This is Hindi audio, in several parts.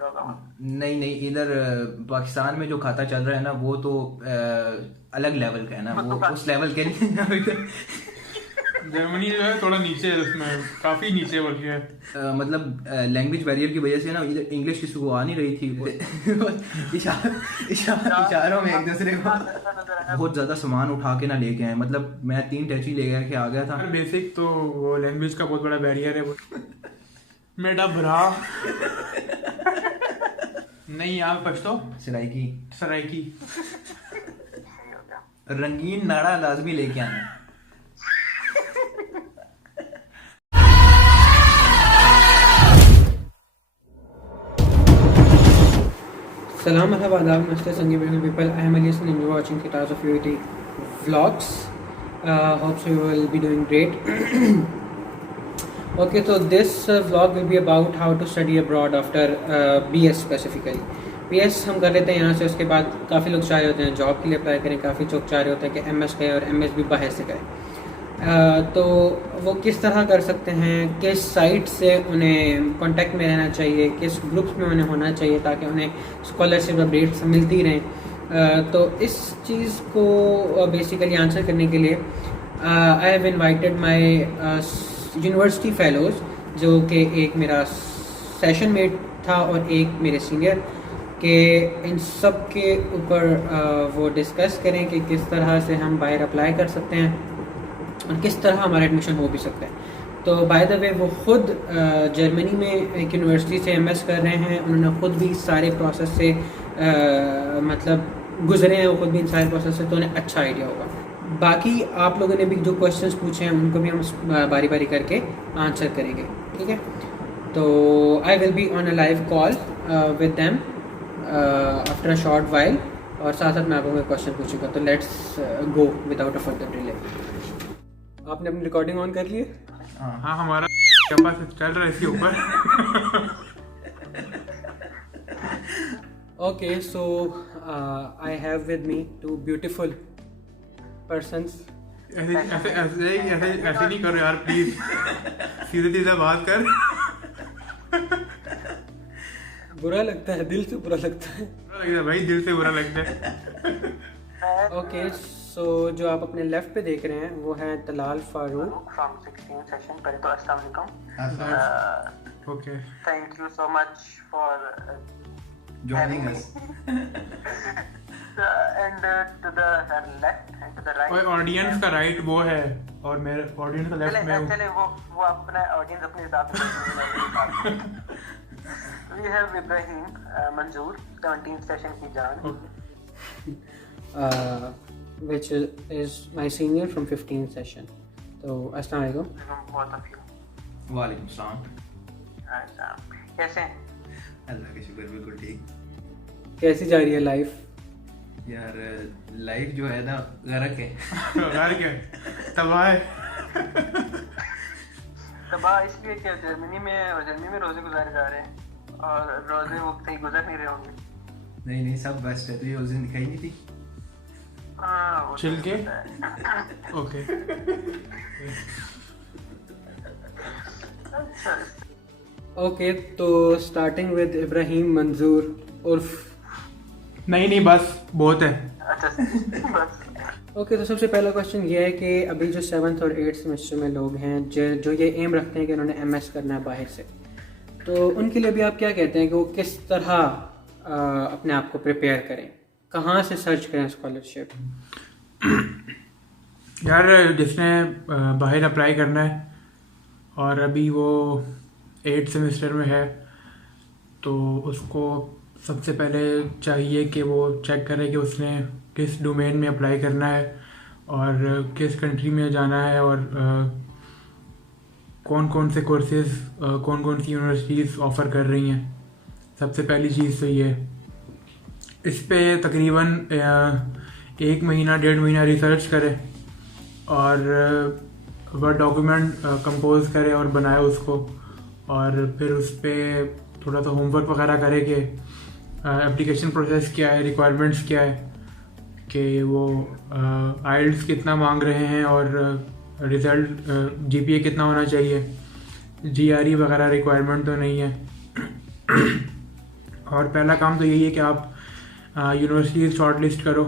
महंगा होगा। नहीं नहीं, इधर पाकिस्तान में जो खाता चल रहा है ना वो तो अलग लेवल का है ना, वो वो तो उस लेवल के लिए अभी तक जर्मनी जो है थोड़ा नीचे है, उसमें काफ़ी नीचे बल्कि है। मतलब लैंग्वेज बैरियर की वजह से ना इधर इंग्लिश किसी को आ नहीं रही थी इशारों में एक दूसरे को ऐसा नजर आया। बहुत ज़्यादा सामान उठा के ना लेके आए, मतलब मैं 3 टैची ले गया के आ गया था। बेसिक तो वो लैंग्वेज का बहुत बड़ा बैरियर है वो। मेरा भरा नहीं आप पछतो सराइकी सराइकी। सही हो गया। रंगीन नाड़ा लाजमी लेके आना। Salam alaikum, Namaste, Sangi beautiful people. I am Elias and you are watching Guitars of Unity vlogs. Hope so you will be doing great. Okay, so this vlog will be about how to study abroad after BS specifically. BS हम कर लेते हैं यहाँ से, उसके बाद काफ़ी लोग चाह रहे होते हैं जॉब के लिए अप्लाई करें, काफ़ी लोग चाह रहे होते हैं कि MS करें और MS भी बाहर से करें। तो वो किस तरह कर सकते हैं, किस साइट से उन्हें कांटेक्ट में रहना चाहिए, किस ग्रुप्स में उन्हें होना चाहिए ताकि उन्हें स्कॉलरशिप अपडेट्स मिलती रहें। तो इस चीज़ को बेसिकली आंसर करने के लिए I have invited my university fellows, जो कि एक मेरा सेशन मेट था और एक मेरे सीनियर, कि इन सब के ऊपर वो डिस्कस करें कि किस तरह से हम बाहर अप्लाई कर सकते हैं और किस तरह हमारा एडमिशन हो भी सकता है। तो बाय द वे वो खुद जर्मनी में एक यूनिवर्सिटी से MS कर रहे हैं, उन्होंने खुद भी सारे प्रोसेस से मतलब गुजरे हैं, वो खुद भी इन सारे प्रोसेस से, तो उन्हें अच्छा आइडिया होगा। बाकी आप लोगों ने भी जो क्वेश्चंस पूछे हैं उनको भी हम बारी बारी करके आंसर करेंगे, ठीक है। तो I will be on a live call with them after a short while, और साथ साथ मैं आप लोगों के क्वेश्चन पूछूंगा। तो let's go without a further delay. आपने अपनी रिकॉर्डिंग ऑन कर ली है? हाँ हमारा पास चल रहा है इसके ऊपर। Okay, so I have with me two beautiful persons. ऐसे ऐसे ऐसे ऐसे ऐसे नहीं करो यार प्लीज, सीधे सीधे बात कर। बुरा लगता है, दिल से बुरा लगता है। बुरा लगता है भाई, दिल से बुरा लगता है। ओके, सो जो आप अपने लेफ्ट पे देख रहे हैं वो है तलाल फारूक फ्रॉम 16 सेशन। पहले तो अस्सलाम वालेकुम। Okay thank you so much for Joining us. and to the left and to the right. और ऑडियंस का राइट वो है और मेरे ऑडियंस का लेफ्ट में हूँ। चले वो अपना ऑडियंस अपने हिसाब से। We have Ibrahim Manzoor, 17th session की जान, which is my senior from 15th session. तो अस्सलाम वालेकुम। both of you। वालेकुम सलाम। अच्छा, कैसे हैं? अल्लाह का शुक्र, बिल्कुल ठीक। कैसी जा रही है लाइफ? यार लाइफ जो है ना गरक है। यार क्या तबाह है। तबाह इसलिए क्या जर्मनी में रोजे गुजारे जा रहे हैं और रोजे वो सही गुजर नहीं रहे होंगे। नहीं नहीं, सब बेस्ट है। तुझे उस दिन दिखाई नहीं थी? हाँ, वो तो चिल के? पता है। ओके अच्छा, ओके, तो स्टार्टिंग विद इब्राहिम मंजूर उर्फ। नहीं बस बहुत है। अच्छा बस। ओके, तो सबसे पहला क्वेश्चन ये है कि अभी जो 7th और 8th सेमेस्टर में लोग हैं जो ये एम रखते हैं कि उन्होंने MS करना है बाहर से, तो उनके लिए भी आप क्या कहते हैं कि वो किस तरह अपने आप को प्रिपेयर करें, कहाँ से सर्च करें स्कॉलरशिप? यार जिसने बाहर अप्लाई करना है और अभी वो 8th सेमेस्टर में है, तो उसको सबसे पहले चाहिए कि वो चेक करे कि उसने किस डोमेन में अप्लाई करना है और किस कंट्री में जाना है और कौन कौन से कोर्सेज कौन कौन सी यूनिवर्सिटीज़ ऑफ़र कर रही हैं। सबसे पहली चीज़ तो ये, इस पे तकरीबन 1 महीना 1.5 महीना रिसर्च करे और वर्ड डॉक्यूमेंट कंपोज करे और बनाए उसको, और फिर उस पर थोड़ा सा होमवर्क वगैरह करे कि एप्लीकेशन प्रोसेस क्या है, रिक्वायरमेंट्स क्या है, कि वो आइल्स कितना मांग रहे हैं और रिज़ल्ट GPA कितना होना चाहिए, GRE वगैरह रिक्वायरमेंट तो नहीं है। और पहला काम तो यही है कि आप यूनिवर्सिटीज़ शॉर्ट लिस्ट करो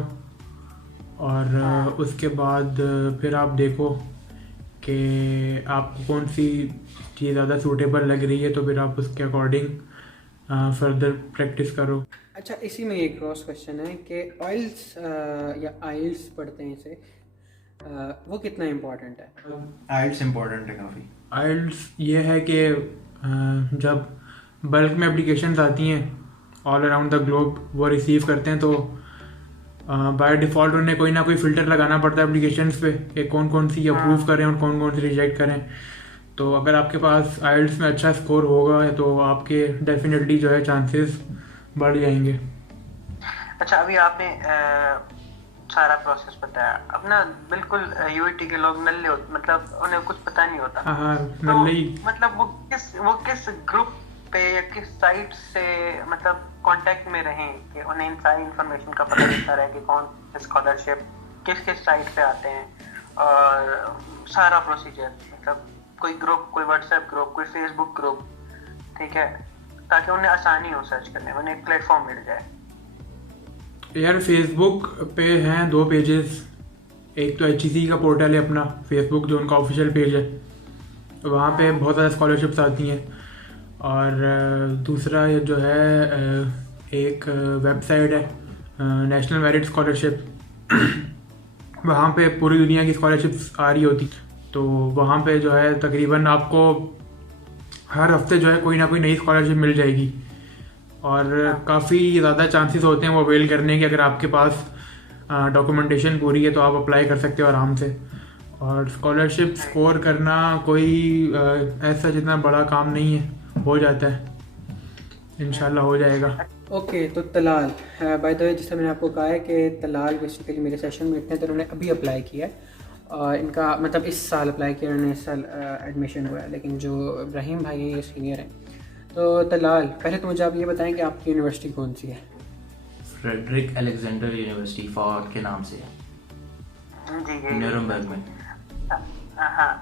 और उसके बाद फिर आप देखो कि आपको कौन सी चीज़ ज़्यादा सूटेबल लग रही है, तो फिर आप उसके अकॉर्डिंग फर्दर प्रैक्टिस करो। अच्छा, इसी में एक क्रॉस क्वेश्चन है कि ऑयल्स या आइल्स पढ़ते हैं इसे, वो कितना इम्पोर्टेंट है? आइल्स इम्पोर्टेंट है काफ़ी। आइल्स ये है कि जब बल्क में एप्लीकेशंस आती हैं ऑल अराउंड द ग्लोब, वो रिसीव करते हैं तो बाय डिफ़ॉल्ट उन्हें कोई ना कोई फ़िल्टर लगाना पड़ता है एप्लीकेशंस पे कि कौन कौन सी अप्रूव करें और कौन कौन सी रिजेक्ट करें। तो अगर आपके पास आइल्स में अच्छा स्कोर होगा तो आपके डेफिनेटली जो है चांसेस बढ़ जाएंगे। अच्छा, अभी आपने सारा प्रोसेस बताया। अब ना बिल्कुल यूईटी के लोग नल्ले होते, मतलब उन्हें कुछ पता नहीं होता। हाँ, तो नल्ले ही। मतलब वो किस ग्रुप पे या किस साइट से मतलब कांटेक्ट में रहें कि उन्हें इन सारी इन्फॉर्मेशन का पता चलता रहे कि कौन स्कॉलरशिप किस किस साइट पे आते हैं और सारा प्रोसीजर, मतलब कोई ग्रुप, कोई व्हाट्सएप ग्रुप, कोई फेसबुक ग्रुप, ठीक है, ताकि उन्हें आसानी हो सर्च करने, उन्हें एक प्लेटफॉर्म मिल जाए। यार फेसबुक पे हैं 2 पेजेस, एक तो HEC का पोर्टल है अपना फेसबुक जो उनका ऑफिशियल पेज है, वहाँ पे बहुत ज़्यादा स्कॉलरशिप्स आती हैं, और दूसरा ये जो है एक वेबसाइट है नेशनल मेरिट स्कॉलरशिप, वहाँ पे पूरी दुनिया की स्कॉलरशिप्स आ रही होती, तो वहाँ पे जो है तकरीबन आपको हर हफ्ते जो है कोई ना कोई नई स्कॉलरशिप मिल जाएगी, और काफ़ी ज़्यादा चांसेस होते हैं वो अवेल करने के। अगर आपके पास डॉक्यूमेंटेशन पूरी है तो आप अप्लाई कर सकते हो आराम से, और स्कॉलरशिप स्कोर करना कोई ऐसा जितना बड़ा काम नहीं है, हो जाता है, इंशाल्लाह हो जाएगा। ओके, तो तलाल, बाय द वे जैसे मैंने आपको कहा है कि तलाल बेसिकली मेरे सेशन में इतने, तो उन्होंने अभी अप्लाई किया है और इनका मतलब इस साल अप्लाई किया उन्होंने, इस साल एडमिशन हुआ है, लेकिन जो इब्राहिम भाई है ये सीनियर हैं। तो तलाल, पहले तो मुझे आप ये बताएं कि आपकी यूनिवर्सिटी कौन सी है? फ्रेडरिक अलेक्जेंडर यूनिवर्सिटी फॉर के नाम से जी, न्यूरमबर्ग में। हाँ।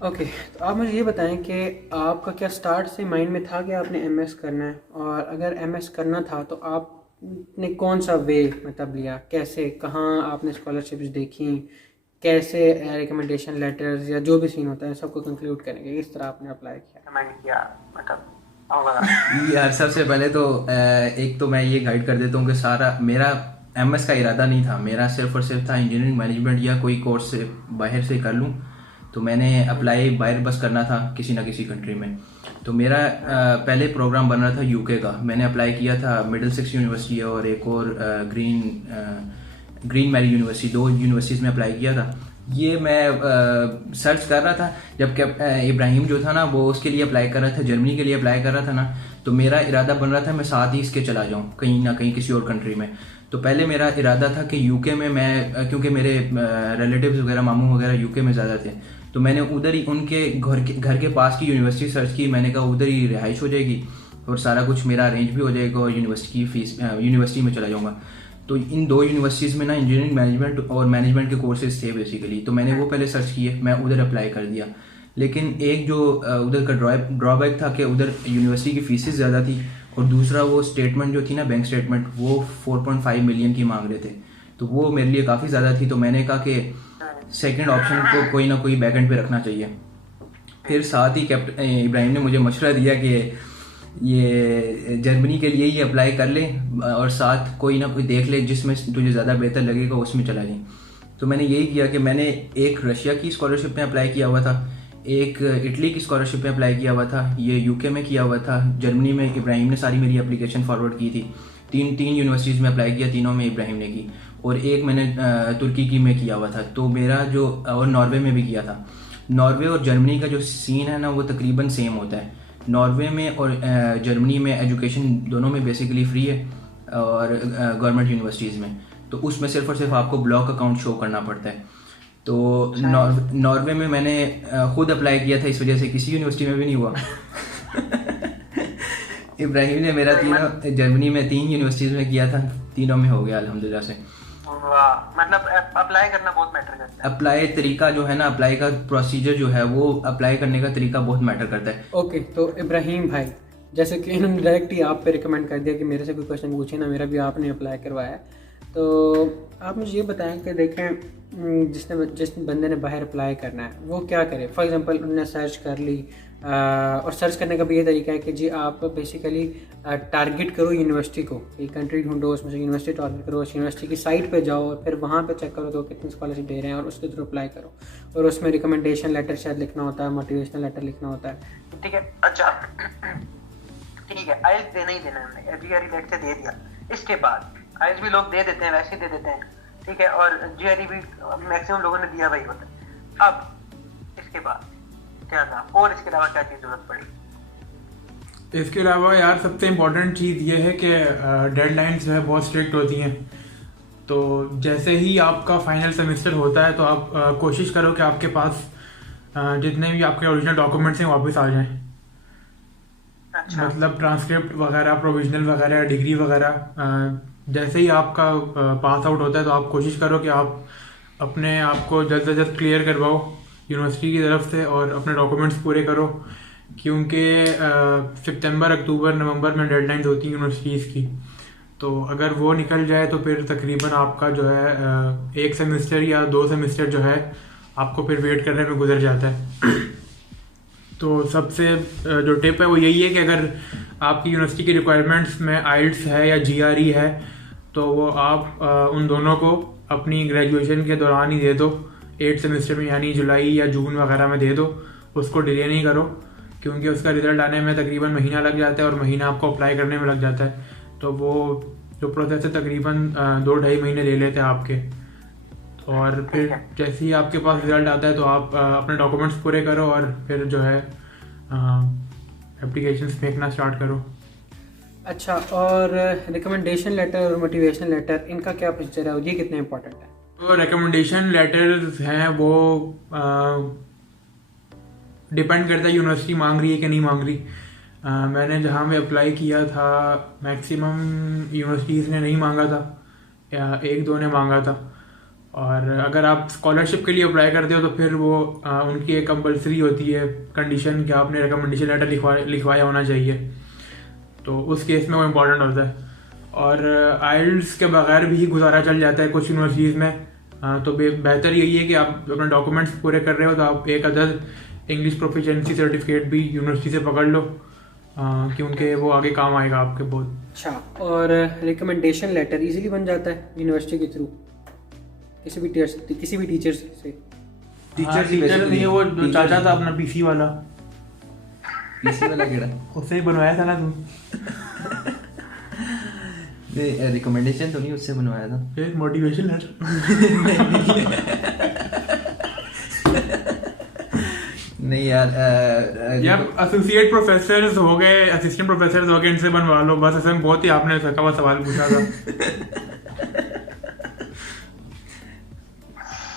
ओके, तो आप मुझे ये बताएं कि आपका क्या स्टार्ट से माइंड में था कि आपने एमएस करना है, और अगर एमएस करना था तो आपने कौन सा वे मतलब लिया, कैसे, कहाँ आपने स्कॉलरशिप्स देखी, कैसे रिकमेंडेशन लेटर्स या जो भी सीन होता है सबको कंक्लूड करेंगे, किस तरह आपने अप्लाई किया? मैंने किया मतलब यार सबसे पहले तो एक तो मैं ये गाइड कर देता हूँ कि सारा मेरा एमएस का इरादा नहीं था, मेरा सिर्फ और सिर्फ था इंजीनियरिंग मैनेजमेंट या कोई कोर्स से बाहर से कर लूँ। तो मैंने अप्लाई बाहर बस करना था किसी ना किसी कंट्री में। तो मेरा पहले प्रोग्राम बन रहा था यूके का, मैंने अप्लाई किया था मिडिलसेक्स यूनिवर्सिटी और एक और ग्रीन मैरी यूनिवर्सिटी, 2 यूनिवर्सिटीज़ में अप्लाई किया था। ये मैं सर्च कर रहा था जबकि इब्राहिम जो था ना वो उसके लिए अप्लाई कर रहा था, जर्मनी के लिए अप्लाई कर रहा था ना, तो मेरा इरादा बन रहा था मैं साथ ही इसके चला जाऊँ कहीं ना कहीं किसी और कंट्री में। तो पहले मेरा इरादा था कि यूके में मैं, क्योंकि मेरे रिलेटिव्स वगैरह मामू वगैरह यूके में ज़्यादा थे, तो मैंने उधर ही उनके घर के पास की यूनिवर्सिटी सर्च की। मैंने कहा उधर ही रिहाइश हो जाएगी और सारा कुछ मेरा अरेंज भी हो जाएगा और यूनिवर्सिटी की फीस यूनिवर्सिटी में चला जाऊँगा। तो इन 2 यूनिवर्सिटीज़ में ना इंजीनियरिंग मैनेजमेंट और मैनेजमेंट के कोर्सेज थे बेसिकली, तो मैंने वो पहले सर्च किए, मैं उधर अप्लाई कर दिया। लेकिन एक जो उधर का ड्रॉबैक था कि उधर यूनिवर्सिटी की फीसेस ज़्यादा थी, और दूसरा वो स्टेटमेंट जो थी ना बैंक स्टेटमेंट, वो 4.5 मिलियन की मांग रहे थे, तो वो मेरे लिए काफ़ी ज़्यादा थी। तो मैंने कहा कि सेकंड ऑप्शन को कोई ना कोई बैकएंड पे रखना चाहिए। फिर साथ ही कैप्टन इब्राहिम ने मुझे मशवरा दिया कि ये जर्मनी के लिए ही अप्लाई कर ले और साथ कोई ना कोई देख ले जिसमें तुझे ज़्यादा बेहतर लगेगा उसमें चला जाए। तो मैंने यही किया कि मैंने एक रशिया की स्कॉलरशिप में अप्लाई किया हुआ था, एक इटली की स्कॉलरशिप में अप्लाई किया हुआ था, ये यूके में किया हुआ था, जर्मनी में इब्राहिम ने सारी मेरी एप्लीकेशन फॉरवर्ड की थी। तीन यूनिवर्सिटीज़ में अप्लाई किया, तीनों में इब्राहिम ने की, और एक मैंने तुर्की की में किया हुआ था। तो मेरा जो, और नॉर्वे में भी किया था। नॉर्वे और जर्मनी का जो सीन है ना वो तकरीबन सेम होता है। नॉर्वे में और जर्मनी में एजुकेशन दोनों में बेसिकली फ्री है और गवर्नमेंट यूनिवर्सिटीज़ में, तो उसमें सिर्फ और सिर्फ आपको ब्लॉक अकाउंट शो करना पड़ता है। तो नॉर्वे में मैंने खुद अप्लाई किया था, इस वजह से किसी यूनिवर्सिटी में भी नहीं हुआ। इब्राहिम ने मेरा तीनों जर्मनी में 3 यूनिवर्सिटीज़ में किया था, तीनों में हो गया अल्हम्दुलिल्लाह से। मतलब अप्लाई करना बहुत मैटर करता है। अप्लाई तरीका जो है ना, अप्लाई का प्रोसीजर जो है वो अप्लाई करने का तरीका बहुत मैटर करता है। ओके, तो इब्राहिम भाई जैसे कि इन्होंने डायरेक्ट ही आप पे रिकमेंड कर दिया कि मेरे से कोई क्वेश्चन पूछे ना, मेरा भी आपने अप्लाई करवाया है। तो आप मुझे ये बताएं कि देखें जिस बंदे ने बाहर अप्लाई करना है वो क्या करे। फॉर एग्जांपल उन्होंने सर्च कर ली, और सर्च करने का भी ये तरीका है कि जी आप बेसिकली टारगेट करो यूनिवर्सिटी को, एक कंट्री ढूंढो, उसमें से यूनिवर्सिटी टारगेट करो, उस यूनिवर्सिटी की साइट पे जाओ और फिर वहाँ पे चेक करो तो कितनी स्कॉलरशिप दे रहे हैं और उसके थ्रू अप्लाई करो। और उसमें रिकमेंडेशन लेटर शायद लिखना होता है, मोटिवेशनल लेटर लिखना होता है। ठीक है, अच्छा ठीक है, आइल्स देना ही देना है, एफजीआरई लेट से दे दिया, इसके बाद आइल्स भी लोग दे देते हैं, वैसे ही दे देते हैं, ठीक है, और जीआरई भी मैक्सिमम लोगों ने दिया वही होता है। अब इसके बाद क्या था और इसके अलावा क्या चीज़ जरूरत पड़ी? इसके अलावा यार सबसे इम्पोर्टेंट चीज़ ये है कि डेडलाइंस जो है बहुत स्ट्रिक्ट होती हैं। तो जैसे ही आपका फाइनल सेमेस्टर होता है तो आप कोशिश करो कि आपके पास जितने भी आपके ओरिजिनल डॉक्यूमेंट्स हैं वापस आ जाएं। अच्छा। मतलब ट्रांसक्रिप्ट वगैरह, प्रोविजनल वगैरह, डिग्री वगैरह। जैसे ही आपका पास आउट होता है तो आप कोशिश करो कि आप अपने आप को जल्द से जल्द क्लियर करवाओ यूनिवर्सिटी की तरफ से और अपने डॉक्यूमेंट्स पूरे करो, क्योंकि सितंबर, अक्टूबर, नवंबर में डेडलाइंस होती हैं यूनिवर्सिटीज़ की। तो अगर वो निकल जाए तो फिर तकरीबन आपका जो है एक सेमेस्टर या 2 सेमेस्टर जो है आपको फिर वेट करने में गुजर जाता है। तो सबसे जो टिप है वो यही है कि अगर आपकी यूनिवर्सिटी की रिक्वायरमेंट्स में आइल्स है या जीआरई है तो वो आप उन दोनों को अपनी ग्रेजुएशन के दौरान ही दे दो, 8 सेमेस्टर में, यानी जुलाई या जून वगैरह में दे दो। उसको डिले नहीं करो, क्योंकि उसका रिजल्ट आने में तकरीबन महीना लग जाता है और महीना आपको अप्लाई करने में लग जाता है। तो वो जो प्रोसेस है तकरीबन 2-2.5 महीने ले लेते हैं आपके। और फिर जैसे ही आपके पास रिजल्ट आता है तो आप अपने डॉक्यूमेंट्स पूरे करो और फिर जो है एप्लीकेशंस फेंकना स्टार्ट करो। अच्छा, और रिकमेंडेशन लेटर और मोटिवेशन लेटर, इनका क्या प्रोसीजर है और ये कितने इंपॉर्टेंट है? तो रिकमेंडेशन लेटर्स हैं वो डिपेंड करता है यूनिवर्सिटी मांग रही है कि नहीं मांग रही। मैंने जहाँ पे अप्लाई किया था मैक्सिमम यूनिवर्सिटीज़ ने नहीं मांगा था या 1-2 ने मांगा था। और अगर आप स्कॉलरशिप के लिए अप्लाई करते हो तो फिर वो उनकी एक कंपलसरी होती है कंडीशन कि आपने रिकमेंडेशन लेटर लिखवाया होना चाहिए। तो उस केस में वो इम्पोर्टेंट होता है। और आइल्स के बगैर भी गुजारा चल जाता है कुछ यूनिवर्सिटीज़ में। तो बेहतर यही है कि आप अपने डॉक्यूमेंट्स पूरे कर रहे हो तो आप एक अदद इंग्लिश प्रोफिशिएंसी सर्टिफिकेट भी यूनिवर्सिटी से पकड़ लो, क्योंकि वो आगे काम आएगा आपके बहुत। अच्छा, और रिकमेंडेशन लेटर इजीली बन जाता है यूनिवर्सिटी के थ्रू किसी भी टीचर से? टीचर नहीं है, वो जो चाचा था अपना पीसी वाला केड़ा उससे ही बनवाया था ना तुम? रिकमेंडेशन तो नहीं उससे बनवाया था, फिर मोटिवेशन लेटर। नहीं यार, एसोसिएट प्रोफेसर हो गए, असिस्टेंट प्रोफेसर हो गए, इनसे बनवा लो बस। ऐसे में बहुत ही आपने थका हुआ सवाल पूछा था।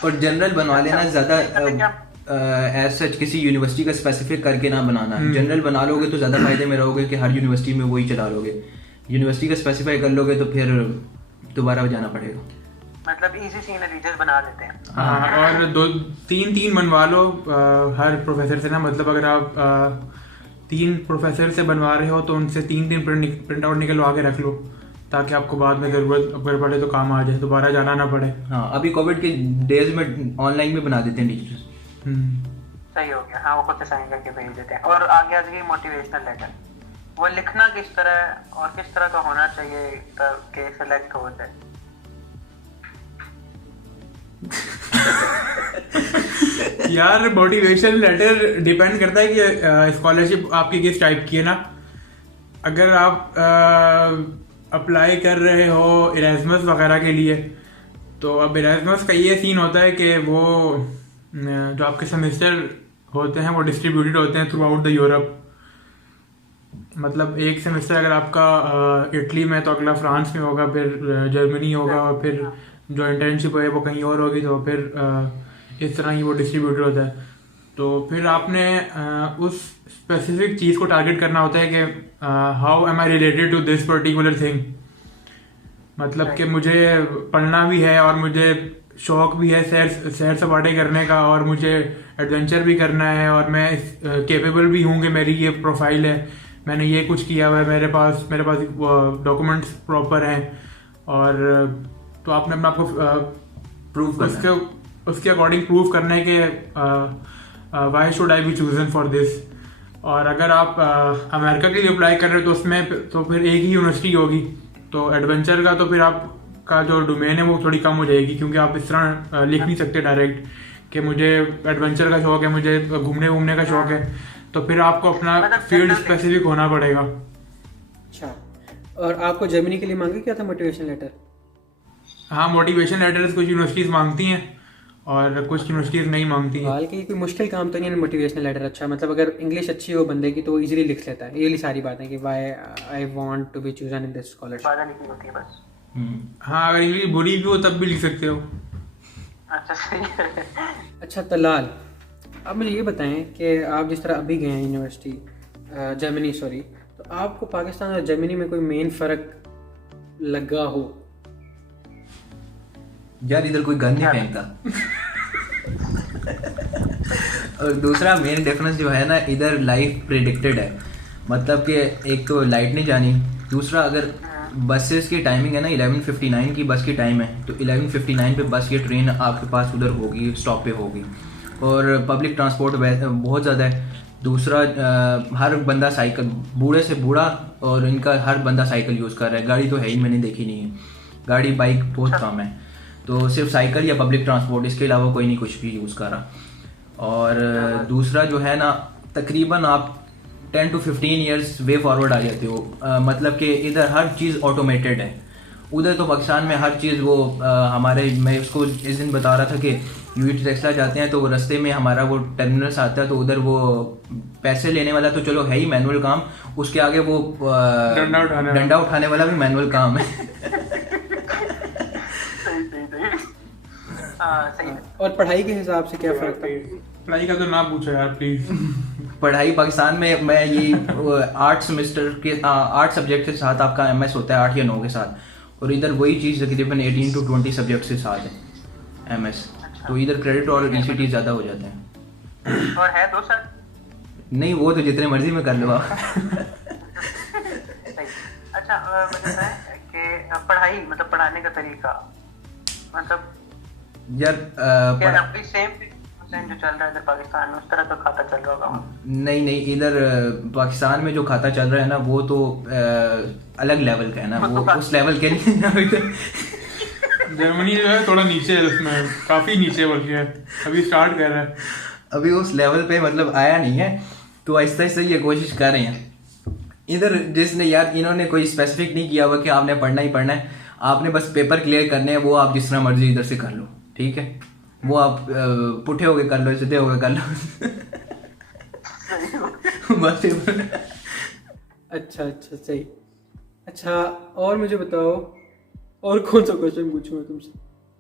और जनरल बनवा लेना ज़्यादा, एज सच किसी यूनिवर्सिटी का स्पेसिफिक करके ना बनाना। जनरल बना लोगे तो ज़्यादा फायदे में रहोगे कि हर यूनिवर्सिटी में वही चला लोगे। यूनिवर्सिटी का स्पेसिफाई कर लोगे तो फिर दोबारा जाना पड़ेगा। मतलब इजी सीन रीजन बना देते हैं। हाँ, और 2-3 बनवा लो हर प्रोफेसर से ना। मतलब अगर आप 3 प्रोफेसर से बनवा रहे हो तो उनसे 3 प्रिंट आउट निकलवा के रख लो, ताकि आपको बाद में ज़रूरत अगर पड़े तो काम आ जाए, दोबारा जाना ना पड़े। हाँ, अभी कोविड के डेज में ऑनलाइन में बना देते हैं टीचर्स। सही हो गया। हाँ, वो खुद से साइन करके भेज देते हैं। और आगे आ गई मोटिवेशनल लेटर, वो लिखना किस तरह और किस तरह का होना चाहिए कि सिलेक्ट हो जाए? यार मोटिवेशन लेटर डिपेंड करता है कि स्कॉलरशिप आपकी किस टाइप की है ना। अगर आप अप्लाई कर रहे हो इरेज़मस वगैरह के लिए, तो अब इरेज़मस का ये सीन होता है कि वो जो आपके सेमेस्टर होते हैं वो डिस्ट्रीब्यूटेड होते हैं थ्रू आउट द यूरोप। मतलब एक सेमेस्टर अगर आपका इटली में तो अगला फ्रांस में होगा, फिर जर्मनी होगा, और फिर जो इंटर्नशिप है वो कहीं और होगी। तो फिर इस तरह ही वो डिस्ट्रीब्यूटेड होता है। तो फिर आपने उस स्पेसिफिक चीज़ को टारगेट करना होता है कि how am I related to this particular thing. मतलब कि मुझे पढ़ना भी है और मुझे शौक भी है सैर सपाटे करने का, और मुझे एडवेंचर भी करना है, और मैं केपेबल भी हूँ कि मेरी ये प्रोफाइल है, मैंने ये कुछ किया हुआ है, मेरे पास डॉक्यूमेंट्स प्रॉपर हैं, और तो आपने अपने आप को प्रूव उसके अकॉर्डिंग प्रूव करने के why should I be chosen for this. और अगर आप अमेरिका के लिए अप्लाई कर रहे हो तो उसमें तो फिर एक ही यूनिवर्सिटी होगी, तो एडवेंचर का तो फिर आपका जो डोमेन है वो थोड़ी कम हो जाएगी, क्योंकि आप इस तरह लिख नहीं सकते डायरेक्ट कि मुझे एडवेंचर का शौक है, मुझे घूमने का शौक है, तो फिर आपको अपना फील्ड स्पेसिफिक होना पड़ेगा। अच्छा, और आपको जर्मनी के लिए मांगे क्या था मोटिवेशन लेटर? हाँ, मोटिवेशन लेटर्स कुछ यूनिवर्सिटीज़ मांगती हैं और कुछ यूनिवर्सिटीज़ नहीं मांगती हैं। हाल की कोई मुश्किल काम तो नहीं है मोटिवेशनल लेटर। अच्छा, मतलब अगर इंग्लिश अच्छी हो बंदे की तो वो इजीली लिख लेता है, ये सारी बातें कि why I want to be chosen in this scholarship. बातें लिखनी होती है बस। हाँ, अगर इंग्लिश बुरी भी हो तब भी लिख सकते हो। अच्छा, सही है। अच्छा तलाल, आप मुझे ये बताएं कि आप जिस तरह अभी गए हैं यूनिवर्सिटी जर्मनी, सॉरी, तो आपको पाकिस्तान और जर्मनी में कोई मेन फ़र्क लगा हो? यार इधर कोई गन नहीं फेंकता। और दूसरा मेन डिफरेंस जो है ना, इधर लाइफ प्रिडिक्टेड है, मतलब कि एक तो लाइट नहीं जानी, दूसरा अगर बसेस की टाइमिंग है ना 11:59 की बस की टाइम है, तो 11:59 पे बस की ट्रेन आपके पास उधर होगी, स्टॉप पे होगी। और पब्लिक ट्रांसपोर्ट बहुत ज़्यादा है। दूसरा हर बंदा साइकिल, बूढ़े से बूढ़ा, और इनका हर बंदा साइकिल यूज़ कर रहा है, गाड़ी तो है ही, मैंने देखी नहीं है गाड़ी, बाइक बहुत कम है, तो सिर्फ साइकिल या पब्लिक ट्रांसपोर्ट, इसके अलावा कोई नहीं कुछ भी यूज़ कर रहा। और दूसरा जो है ना, तकरीबन आप 10 to 15 ईयर्स वे फॉरवर्ड आ जाते हो, मतलब कि इधर हर चीज़ ऑटोमेटेड है। उधर तो पाकिस्तान में हर चीज़ वो हमारे, मैं उसको इस दिन बता रहा था कि यूटी टेस्ला जाते हैं तो रास्ते में हमारा वो टर्मिनल्स आता है, तो उधर वो पैसे लेने वाला तो चलो है ही मैनुअल काम, उसके आगे वो डंडा उठाने वाला भी मैनुअल काम है। और पढ़ाई के हिसाब से क्या फ़र्क था? पढ़ाई का तो ना पूछो यार प्लीज। पढ़ाई पाकिस्तान में मैं ये 8 सेमेस्टर के 8 सब्जेक्ट के साथ आपका एमएस होता है, 8 या 9 के साथ, और इधर वही चीज़ तकरीबन 18 to 20 सब्जेक्ट के साथ है एमएस। तो इधर क्रेडिट और ईसीटी ज़्यादा हो जाते हैं। और है 2 साल? नहीं, वो तो जितने मर्जी में कर लो आप। अच्छा, मतलब है कि पढ़ाई, मतलब पढ़ाने का तरीका, मतलब यार अभी सेम जो चल रहा है इधर पाकिस्तान में, उस तरह तो खाता चल रहा होगा? नहीं, इधर पाकिस्तान में जो खाता चल रहा है ना, वो तो अलग लेवल का है ना, वो उस लेवल के लिए। जर्मनी जो है थोड़ा नीचे है, उसमें काफ़ी नीचे बल्कि है, अभी स्टार्ट कर रहा है, अभी उस लेवल पे मतलब आया नहीं है, तो आहिस्ता आहिस्ता ये कोशिश कर रहे हैं। इधर जिसने यार, इन्होंने कोई स्पेसिफिक नहीं किया हुआ कि आपने पढ़ना ही पढ़ना है, आपने बस पेपर क्लियर करने हैं, वो आप जिस तरह मर्जी इधर से कर लो, ठीक है, वो आप पुठे होके कर लो, सीधे होके कर लो। बस पेपर। अच्छा, सही। अच्छा, और मुझे बताओ, और कौन सा क्वेश्चन पूछूं मैं तुमसे?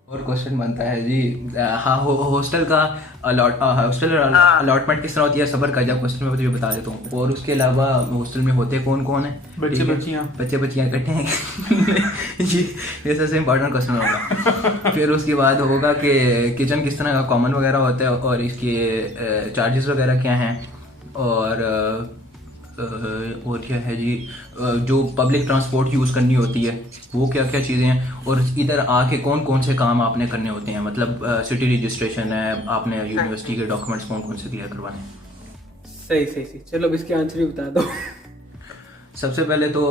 और क्वेश्चन बनता है जी, हाँ, हॉस्टल का अलॉटमेंट किस तरह होती है, सबर का जब क्वेश्चन में तुझे बता देता हूँ। और उसके अलावा हॉस्टल में होते कौन कौन है? बच्चे बच्चियाँ इकट्ठे हैं। ये सबसे इम्पोर्टेंट क्वेश्चन होगा। फिर उसके बाद होगा कि किचन किस तरह का कॉमन वगैरह होता है, और इसके चार्जेस वगैरह क्या हैं, और क्या है जी, जो पब्लिक ट्रांसपोर्ट यूज़ करनी होती है वो क्या क्या चीज़ें हैं, और इधर आके कौन कौन से काम आपने करने होते हैं, मतलब सिटी रजिस्ट्रेशन है, आपने यूनिवर्सिटी के डॉक्यूमेंट्स कौन कौन से क्लियर करवाने हैं। सही। चलो अब इसके आंसर भी बता दो। सबसे पहले तो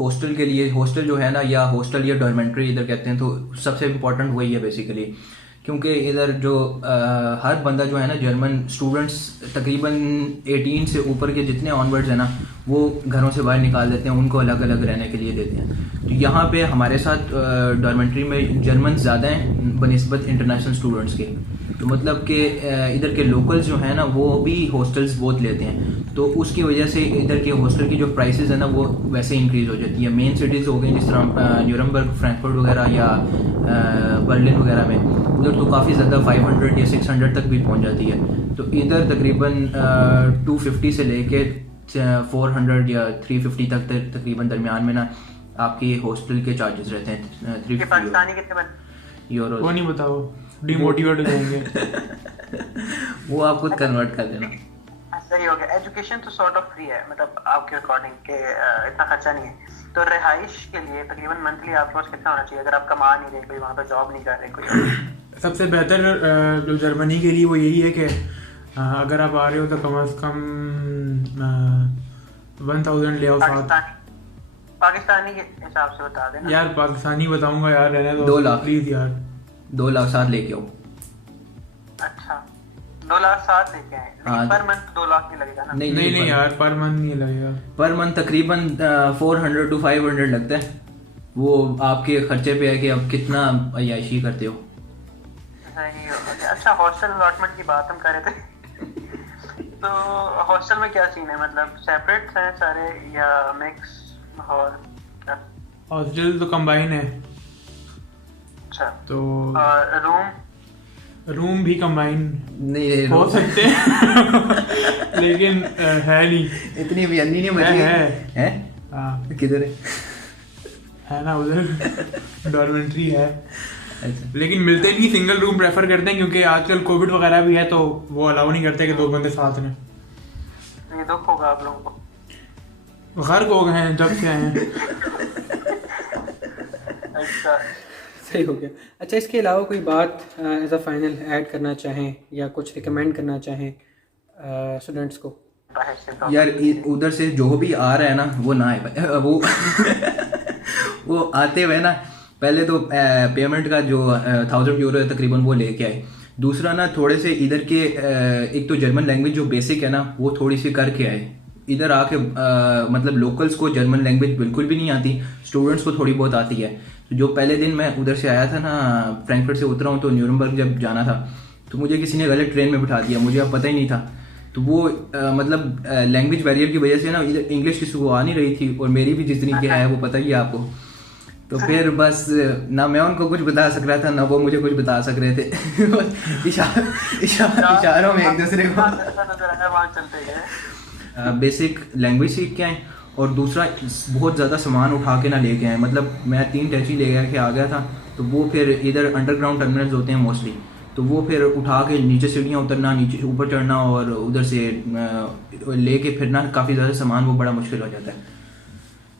हॉस्टल के लिए, हॉस्टल जो है ना, या हॉस्टल या डॉर्मेंट्री इधर कहते हैं, तो सबसे इम्पोर्टेंट वही है बेसिकली, क्योंकि इधर जो हर बंदा जो है ना, जर्मन स्टूडेंट्स तकरीबन 18 से ऊपर के जितने ऑनवर्ड्स हैं ना, वो घरों से बाहर निकाल देते हैं, उनको अलग अलग रहने के लिए देते हैं। तो यहाँ पे हमारे साथ डॉर्मेंट्री में जर्मन ज़्यादा हैं बनिस्बत इंटरनेशनल स्टूडेंट्स के, तो मतलब कि इधर के लोकल्स जो हैं ना, वो भी हॉस्टल्स बहुत लेते हैं, तो उसकी वजह से इधर के हॉस्टल की जो प्राइसेस है ना, वो वैसे इंक्रीज़ हो जाती है। मेन सिटीज़ हो गई जिस तरह न्यूरमबर्ग, फ्रैंकफर्ट वगैरह, या बर्लिन वगैरह में, उधर तो काफ़ी ज़्यादा 500 या 600 तक भी पहुंच जाती है। तो इधर तकरीबन 250 से लेके 400 या 350 तक तकरीबन दरमियान में ना आपके हॉस्टल के चार्जेस रहते हैं। 350 यूरो। वो नहीं बताओ, डिमोटिवेट हो जाएंगे। वो आप खुद कन्वर्ट कर देना। सही हो गया। एजुकेशन तो सॉर्ट ऑफ फ्री है, मतलब आपके अकॉर्डिंग के इतना खर्चा नहीं है। तो रिहाइश के लिए तकरीबन मंथली आपके पास कितना होना चाहिए अगर आप कमा नहीं रहे, कोई वहाँ पे जॉब नहीं कर रहे कोई? सबसे बेहतर जो जर्मनी के लिए वो यही है कि अगर आप आ रहे हो तो कम से कम 1000 ले आओ साथ। पाकिस्तानी के हिसाब से बता देना यार पाकिस्तानी बताऊंगा यार, रहने दो 2 लाख प्लीज यार। 2 लाख साथ लेके आओ। अच्छा 2 लाख साथ लेके आए, हाँ। पर मंथ 2 लाख नहीं लगेगा ना? नहीं यार पर मंथ नहीं लगेगा। पर मंथ तकरीबन 400 to 500 लगता है। वो आपके खर्चे पे है कि आप कितना अय्याशी करते हो। सही हो गया। अच्छा हॉस्टल अलॉटमेंट की बात हम कर रहे थे तो हॉस्टल में क्या सीन है, मतलब सेपरेट हैं सारे या मिक्स और क्या? हॉस्टल तो कंबाइन है। अच्छा तो और रूम भी कंबाइन नहीं हो सकते हैं लेकिन है नहीं, इतनी भी अंधी नहीं बची है। हाँ किधर है ना उधर डॉर्मेंट्री है, अच्छा। लेकिन मिलते नहीं, सिंगल रूम प्रेफर करते हैं क्योंकि आजकल कोविड वगैरह भी है तो वो अलाउ नहीं करते कि 2 बंदे साथ में। ये दुख होगा आप लोगों को। गर्क हो गए हैं जब से आए हैं। अच्छा सही हो गया। अच्छा इसके अलावा कोई बात एज अ फाइनल ऐड करना चाहें या कुछ रिकमेंड करना चाहें स्टूडेंट्स को? यार उधर से जो भी आ रहा है ना वो ना आए वो वो आते हुए ना पहले तो पेमेंट का जो 1000 यूरो है तकरीबन वो लेके आए। दूसरा ना थोड़े से इधर के एक तो जर्मन लैंग्वेज जो बेसिक है ना वो थोड़ी सी करके आए। इधर आके मतलब लोकल्स को जर्मन लैंग्वेज बिल्कुल भी नहीं आती, स्टूडेंट्स को थोड़ी बहुत आती है। तो जो पहले दिन मैं उधर से आया था ना, फ्रैंकफर्ट से उतरा हूँ तो न्यूरमबर्ग जब जाना था तो मुझे किसी ने गलत ट्रेन में बिठा दिया, मुझे अब पता ही नहीं था। तो वो मतलब लैंग्वेज बैरियर की वजह से ना इधर इंग्लिश किसी को आ नहीं रही थी और मेरी भी जितनी क्या है वो पता ही है आपको। तो फिर बस ना मैं उनको कुछ बता सक रहा था ना वो मुझे कुछ बता सक रहे थे इशारों में एक दूसरे को चलते गए। बेसिक लैंग्वेज सीख के आए और दूसरा बहुत ज़्यादा सामान उठा के ना लेके आए। मतलब मैं 3 टैक्सी ले गया के आ गया था तो वो फिर इधर अंडरग्राउंड टर्मिनल्स होते हैं मोस्टली, तो वो फिर उठा के नीचे सीढ़ियाँ उतरना, नीचे ऊपर चढ़ना और उधर से लेके फिरना काफ़ी ज़्यादा सामान वो बड़ा मुश्किल हो जाता है।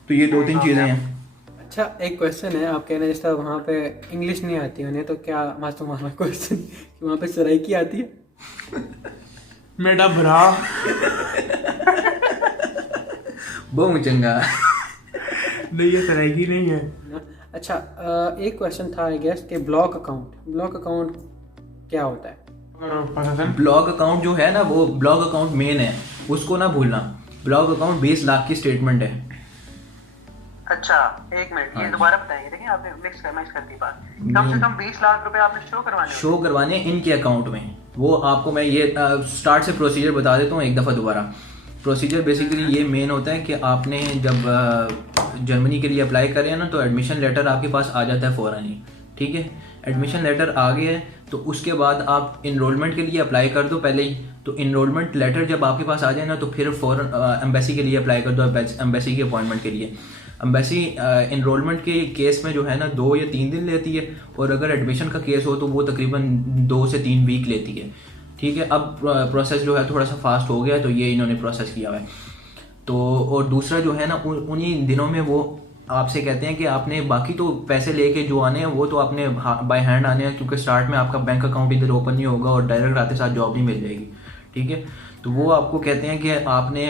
तो ये 2-3 चीज़ें हैं। अच्छा एक क्वेश्चन है, आप कह रहे हैं जिस तरह वहाँ पे इंग्लिश नहीं आती उन्हें, तो क्या मास्टर तुम्हारा क्वेश्चन कि वहाँ पे सराइकी आती है? मेरा भरा बहुत चंगा नहीं ये सराइकी नहीं है। अच्छा एक क्वेश्चन था आई गेस कि ब्लॉग अकाउंट क्या होता है? ब्लॉग अकाउंट जो है ना वो ब्लॉग अकाउंट मेन है, उसको ना भूलना। ब्लॉग अकाउंट 20 लाख की स्टेटमेंट है। अच्छा एक मिनट ये दोबारा बताएंगे, देखिए आपने मिक्स कर दी बात। कम से कम 20 लाख रुपए आपने शो करवाने इनके अकाउंट में। वो आपको मैं ये स्टार्ट से प्रोसीजर बता देता हूँ एक दफ़ा दोबारा। प्रोसीजर बेसिकली ये मेन होता है कि आपने जब जर्मनी के लिए अप्लाई करें ना तो एडमिशन लेटर आपके पास आ जाता है फ़ौरन ही, ठीक है। एडमिशन लेटर आ गया है तो उसके बाद आप इनरोलमेंट के लिए अप्लाई कर दो पहले ही। तो इनरोलमेंट लेटर जब आपके पास आ जाए ना तो फिर फ़ौरन एम्बेसी के लिए अप्लाई कर दो, एम्बेसी की अपॉइंटमेंट के लिए। एम्बेसी इनरोलमेंट के केस में जो है ना 2 या 3 दिन लेती है और अगर एडमिशन का केस हो तो वो तकरीबन 2 से 3 वीक लेती है, ठीक है। अब प्रोसेस जो है थोड़ा सा फास्ट हो गया तो ये इन्होंने प्रोसेस किया हुआ है। तो और दूसरा जो है ना उन्हीं दिनों में वो आपसे कहते हैं कि आपने बाकी तो पैसे लेके जो आने हैं वो तो आपने बाय हैंड आने हैं, क्योंकि स्टार्ट में आपका बैंक अकाउंट इधर ओपन नहीं होगा और डायरेक्ट आते साथ जॉब नहीं मिल जाएगी, ठीक है। तो वो आपको कहते हैं कि आपने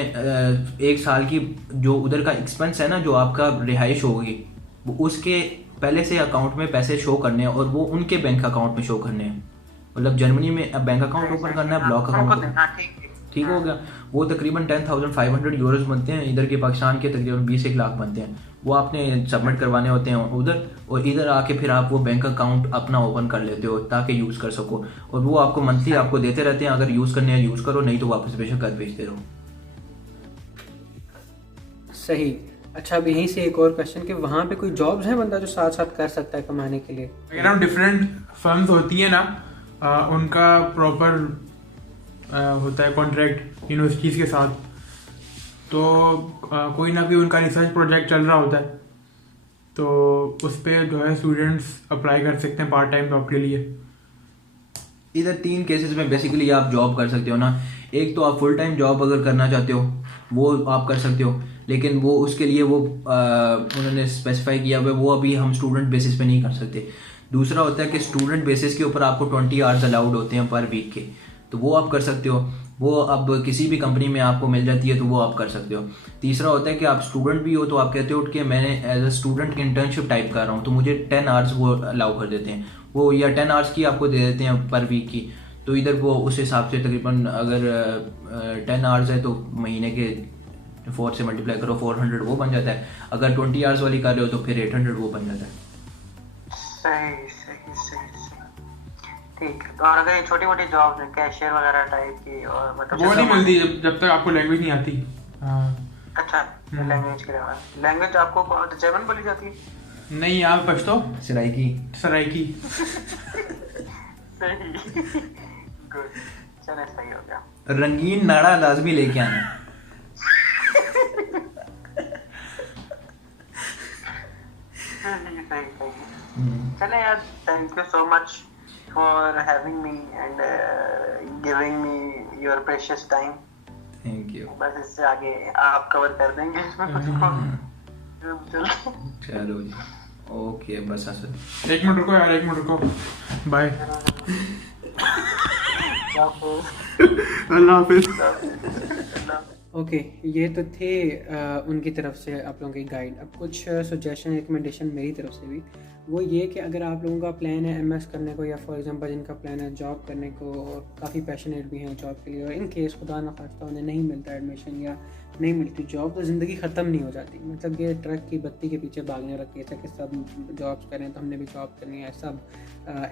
1 साल की जो उधर का एक्सपेंस है ना जो आपका रिहाइश होगी वो उसके पहले से अकाउंट में पैसे शो करने हैं और वो उनके बैंक अकाउंट में शो करने हैं। मतलब जर्मनी में बैंक अकाउंट ओपन करना है, ब्लॉक अकाउंट, ठीक हो गया। वो तकरीबन 10,500 यूरोज बनते हैं, इधर के पाकिस्तान के तकरीबन 20 लाख बनते हैं। वो आपने सबमिट करवाने होते हैं उधर और इधर आके फिर आप वो बैंक अकाउंट अपना ओपन कर लेते हो ताकि यूज़ कर सको। और वो आपको मंथली आपको देते रहते हैं, अगर यूज़ करने हैं यूज़ करो, नहीं तो वापस बेशक कर भेजते रहो। सही। अच्छा अब यहीं से एक और क्वेश्चन कि वहाँ पे कोई जॉब्स हैं बंदा जो साथ साथ कर सकता है कमाने के लिए? अगर हम डिफरेंट फर्म्स होती है ना उनका प्रॉपर होता है कॉन्ट्रैक्ट यूनिवर्सिटीज़ के साथ, तो कोई ना कोई उनका रिसर्च प्रोजेक्ट चल रहा होता है तो उस पर जो है स्टूडेंट्स अप्लाई कर सकते हैं पार्ट टाइम जॉब के लिए। इधर 3 केसेस में बेसिकली आप जॉब कर सकते हो ना। एक तो आप फुल टाइम जॉब अगर करना चाहते हो वो आप कर सकते हो, लेकिन वो उसके लिए वो उन्होंने स्पेसिफाई किया हुआ है, वो अभी हम स्टूडेंट बेसिस पे नहीं कर सकते। दूसरा होता है कि स्टूडेंट बेसिस के ऊपर आपको 20 आवर्स अलाउड होते हैं पर वीक के, तो वो आप कर सकते हो। वो अब किसी भी कंपनी में आपको मिल जाती है तो वो आप कर सकते हो। तीसरा होता है कि आप स्टूडेंट भी हो तो आप कहते हो कि मैंने as a student internship type कर रहा हूँ, तो मुझे 10 आवर्स वो अलाउ कर देते हैं वो, या 10 आवर्स की आपको दे देते हैं पर वीक की। तो इधर वो उस हिसाब से तकरीबन अगर 10 आवर्स है तो महीने के 4 से मल्टीप्लाई करो 400 वो बन जाता है। अगर 20 आवर्स वाली कर रहे हो तो फिर 800 वो बन जाता है। सही सही सही सही, ठीक है। तो और अगर ये छोटी मोटी जॉब है कैशियर वगैरह टाइप की, और मतलब वो नहीं मिलती जब तक आपको लैंग्वेज नहीं आती। अच्छा, लैंग्वेज के अलावा लैंग्वेज आपको जर्मन बोली जाती है? नहीं, आप पश्तो सराइकी सराइकी। सही, गुड, चले सही हो गया। रंगीन नाड़ा लाजमी लेके आना। सही सही। चले यार, thank you so much for having me and giving me your precious time. Thank you. बस इससे आगे आप कवर कर देंगे इसमें कुछ। चलो जी, ओके बस असद। 1 मिनट रुको यार, 1 मिनट रुको, बाय। अल्लाह हाफिज। ओके, ये तो थे उनकी तरफ से आप लोगों की गाइड। अब कुछ सजेशन रिकमेंडेशन मेरी तरफ से भी, वो ये कि अगर आप लोगों का प्लान है एमएस करने को, या फॉर एग्जांपल जिनका प्लान है जॉब करने को और काफ़ी पैशनेट भी हैं जॉब के लिए, और इन केस खुदा न खास्ता उन्हें नहीं मिलता एडमिशन या नहीं मिलती जॉब, तो ज़िंदगी ख़त्म नहीं हो जाती। मतलब ये ट्रक की बत्ती के पीछे भागने वाला केस है कि सब जॉब्स करें तो हमने भी जॉब करनी है, सब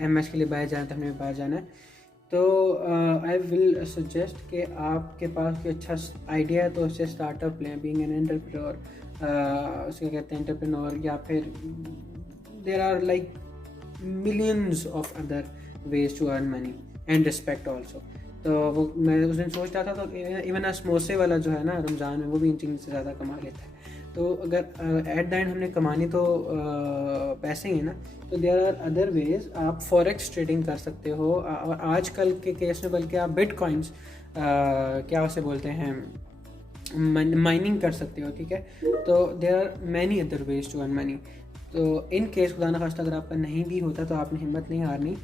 एमएस के लिए बाहर जाना तो हमने भी बाहर जाना है। तो आई विल सजेस्ट कि आपके पास कोई अच्छा आइडिया है तो उससे स्टार्टअप लें, बीइंग एन एंटरप्रेन्योर, उसके कहते हैं एंटरप्रेन्योर, या फिर there are like millions of other ways to earn money and respect also. तो वो मैं उस दिन सोच रहा था, तो इवन समोसे वाला जो है ना रमज़ान में, वो भी इन चीज़ों से ज़्यादा कमा लेता है। तो अगर एट द एंड हमने कमानी तो पैसे ही है ना, तो देयर आर अदर वेज। आप फॉरेक्स ट्रेडिंग कर सकते हो, और आजकल के केस में बल्कि आप बिटकॉइंस क्या उसे बोलते हैं माइनिंग कर सकते हो, ठीक है। तो there are many other ways to earn money. तो इन केस खुदा न खास्ता अगर आपका नहीं भी होता तो आपने हिम्मत नहीं हारनी,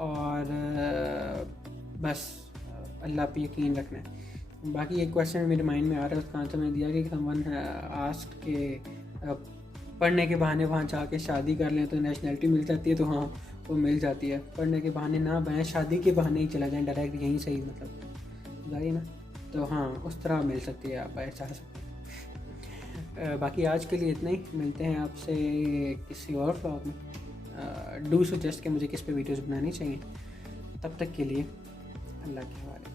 और बस अल्लाह पे यकीन रखना है। बाकी एक क्वेश्चन मेरे माइंड में आ रहा है, उसका आंसर मैंने दिया कि समवन आस्क्ड के पढ़ने के बहाने वहाँ जाके शादी कर लें तो नेशनलिटी मिल जाती है, तो हाँ वो मिल जाती है। पढ़ने के बहाने ना बनाएं, शादी के बहाने ही चला जाएं डायरेक्ट, यहीं से ही मतलब जाइए ना, तो हाँ उस तरह मिल सकती है, आप ऐसा सकते हैं। बाकी आज के लिए इतना ही, मिलते हैं आपसे किसी और व्लॉग में। डू सजेस्ट कि मुझे किस पे वीडियोज़ बनानी चाहिए। तब तक के लिए अल्लाह के हवाले।